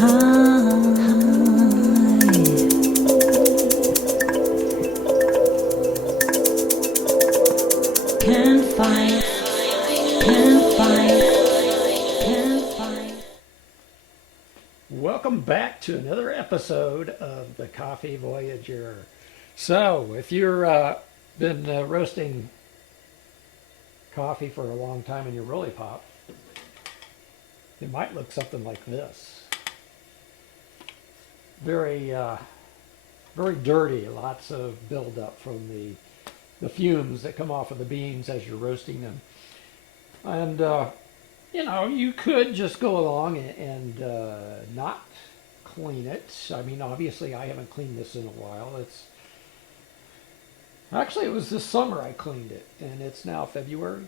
Can't find, can't find, can't find. Welcome back to another episode of the Coffee Voyager. So, if you're been roasting coffee for a long time in your Whirley pot, it might look something like this. Very, very dirty. Lots of buildup from the fumes that come off of the beans as you're roasting them. And you know, you could just go along and not clean it. I mean, obviously, I haven't cleaned this in a while. It's actually, it was this summer I cleaned it, and it's now February.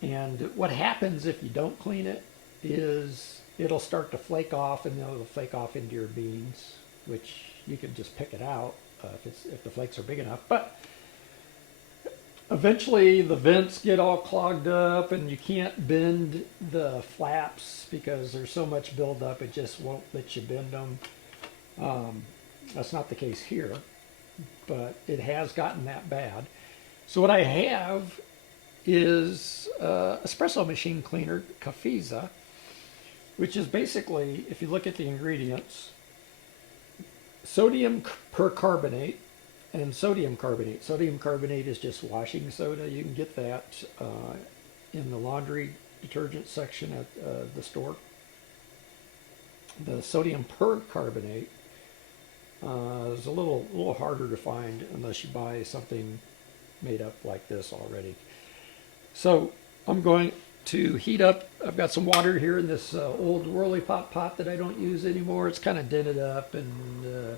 And what happens if you don't clean it is it'll start to flake off, and it'll flake off into your beans, which you can just pick it out if the flakes are big enough. But eventually the vents get all clogged up and you can't bend the flaps because there's so much buildup it just won't let you bend them. That's not the case here, but it has gotten that bad. So what I have is espresso machine cleaner, Cafeza, which is basically, if you look at the ingredients, sodium percarbonate and sodium carbonate. Sodium carbonate is just washing soda. You can get that in the laundry detergent section at the store. The sodium percarbonate is a little harder to find unless you buy something made up like this already. So I'm going to heat up. I've got some water here in this old Whirley pot that I don't use anymore. It's kind of dented up, and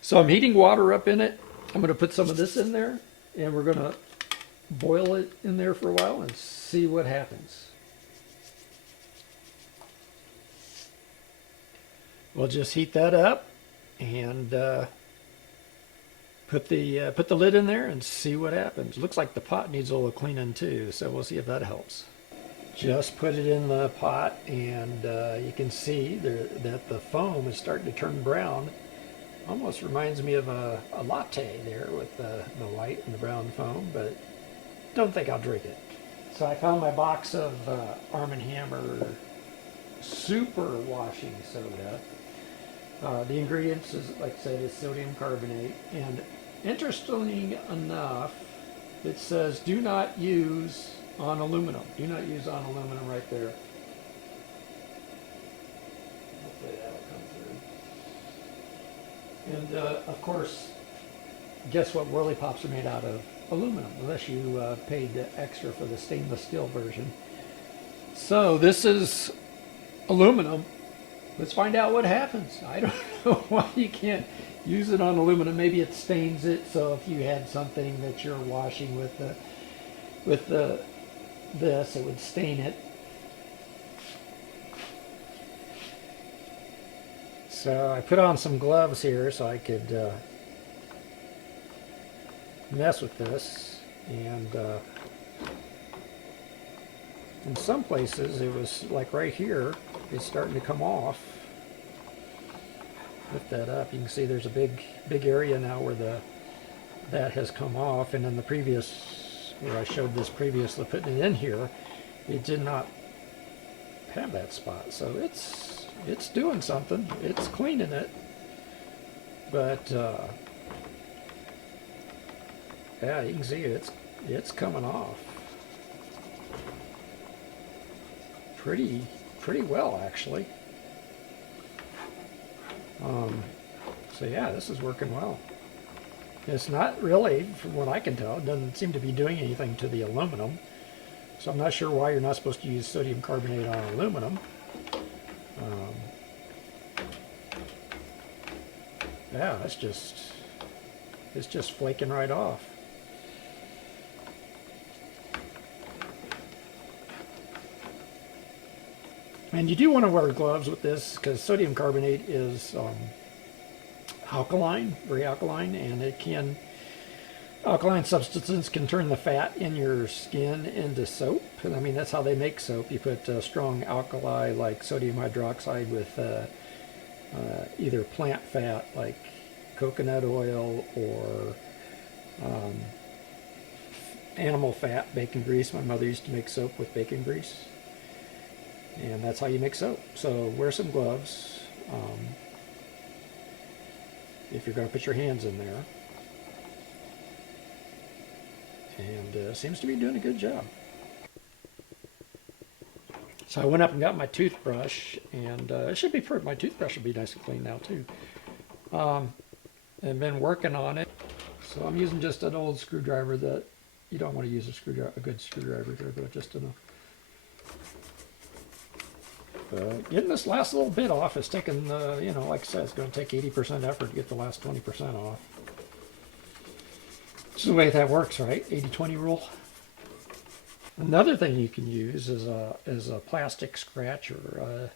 so I'm heating water up in it. I'm going to put some of this in there, and we're going to boil it in there for a while and see what happens. We'll just heat that up and put the lid in there and see what happens. Looks like the pot needs a little cleaning too, so we'll see if that helps. Just put it in the pot, and you can see there that the foam is starting to turn brown. Almost reminds me of a latte there with the white and the brown foam, but don't think I'll drink it. So I found my box of Arm & Hammer super washing soda. The ingredients, is, like I said, is sodium carbonate, and interestingly enough, it says do not use on aluminum. Do not use on aluminum right there. Hopefully that'll come through. And of course, guess what Whirley pops are made out of? Aluminum, unless you paid extra for the stainless steel version. So this is aluminum. Let's find out what happens. I don't know why you can't use it on aluminum. Maybe it stains it, so if you had something that you're washing with this, it would stain it. So I put on some gloves here so I could mess with this, and in some places it was like right here, it's starting to come off. Lift that up, you can see there's a big area now where that has come off, and in the previous, where I showed this previously putting it in here, it did not have that spot. So it's doing something, it's cleaning it, but yeah, you can see it's coming off pretty well, actually. So yeah, this is working well. It's not really, from what I can tell, it doesn't seem to be doing anything to the aluminum. So I'm not sure why you're not supposed to use sodium carbonate on aluminum. Yeah, it's just flaking right off. And you do want to wear gloves with this because sodium carbonate is alkaline, very alkaline, and it can Alkaline substances can turn the fat in your skin into soap. I mean, that's how they make soap. You put strong alkali like sodium hydroxide with either plant fat like coconut oil or animal fat, bacon grease. My mother used to make soap with bacon grease. And that's how you make soap. So wear some gloves if you're going to put your hands in there. And seems to be doing a good job. So I went up and got my toothbrush, and it should be my toothbrush will be nice and clean now too. And been working on it. So I'm using just an old screwdriver that you don't want to use a good screwdriver here, but just enough. Getting this last little bit off is taking, like I said, it's going to take 80% effort to get the last 20% off. It's the way that works, right? 80-20 rule. Another thing you can use is a plastic scratcher.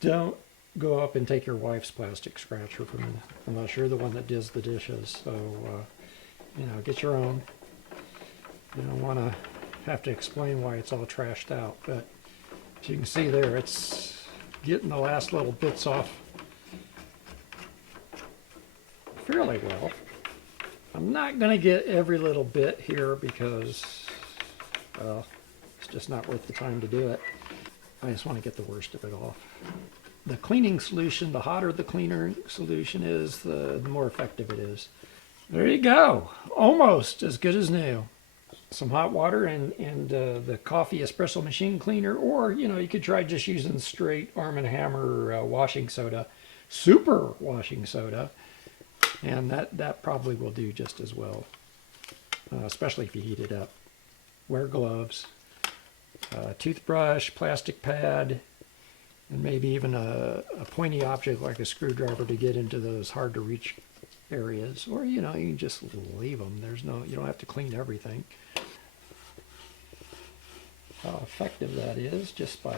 Don't go up and take your wife's plastic scratcher unless you're the one that does the dishes. So, get your own. You don't want to have to explain why it's all trashed out, but as you can see there, it's getting the last little bits off fairly well. I'm not going to get every little bit here because, well, it's just not worth the time to do it. I just want to get the worst of it off. The cleaning solution, the hotter the cleaner solution is, the more effective it is. There you go. Almost as good as new. Some hot water and the coffee espresso machine cleaner, or you could try just using straight Arm & Hammer washing soda, super washing soda, and that probably will do just as well, especially if you heat it up. Wear gloves, toothbrush, plastic pad, and maybe even a pointy object like a screwdriver to get into those hard to reach areas, or you can just leave them. You don't have to clean everything. How effective that is just by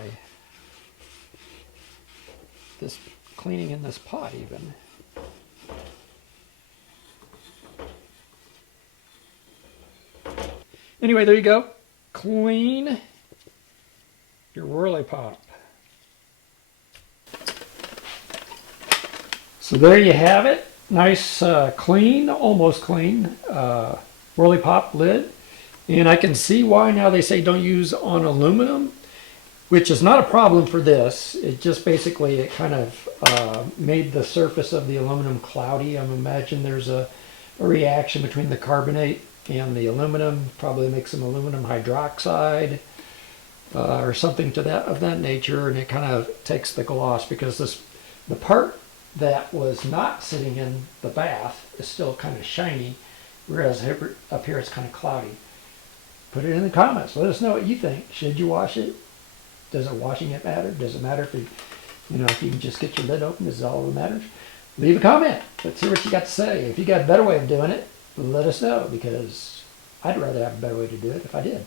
this cleaning in this pot even. Anyway, there you go. Clean your Whirley pop. So there you have it. Nice, clean, almost clean Whirley pop lid. And I can see why now they say don't use on aluminum, which is not a problem for this. It just basically, it kind of made the surface of the aluminum cloudy. I imagine there's a reaction between the carbonate and the aluminum, probably make some aluminum hydroxide or something of that nature, and it kind of takes the gloss, because the part that was not sitting in the bath is still kind of shiny, whereas up here it's kind of cloudy. Put it in the comments. Let us know what you think. Should you wash it? Does washing it matter? Does it matter if if you can just get your lid open? Is that all that matters? Leave a comment. Let's hear what you got to say. If you got a better way of doing it, let us know, because I'd rather have a better way to do it if I did.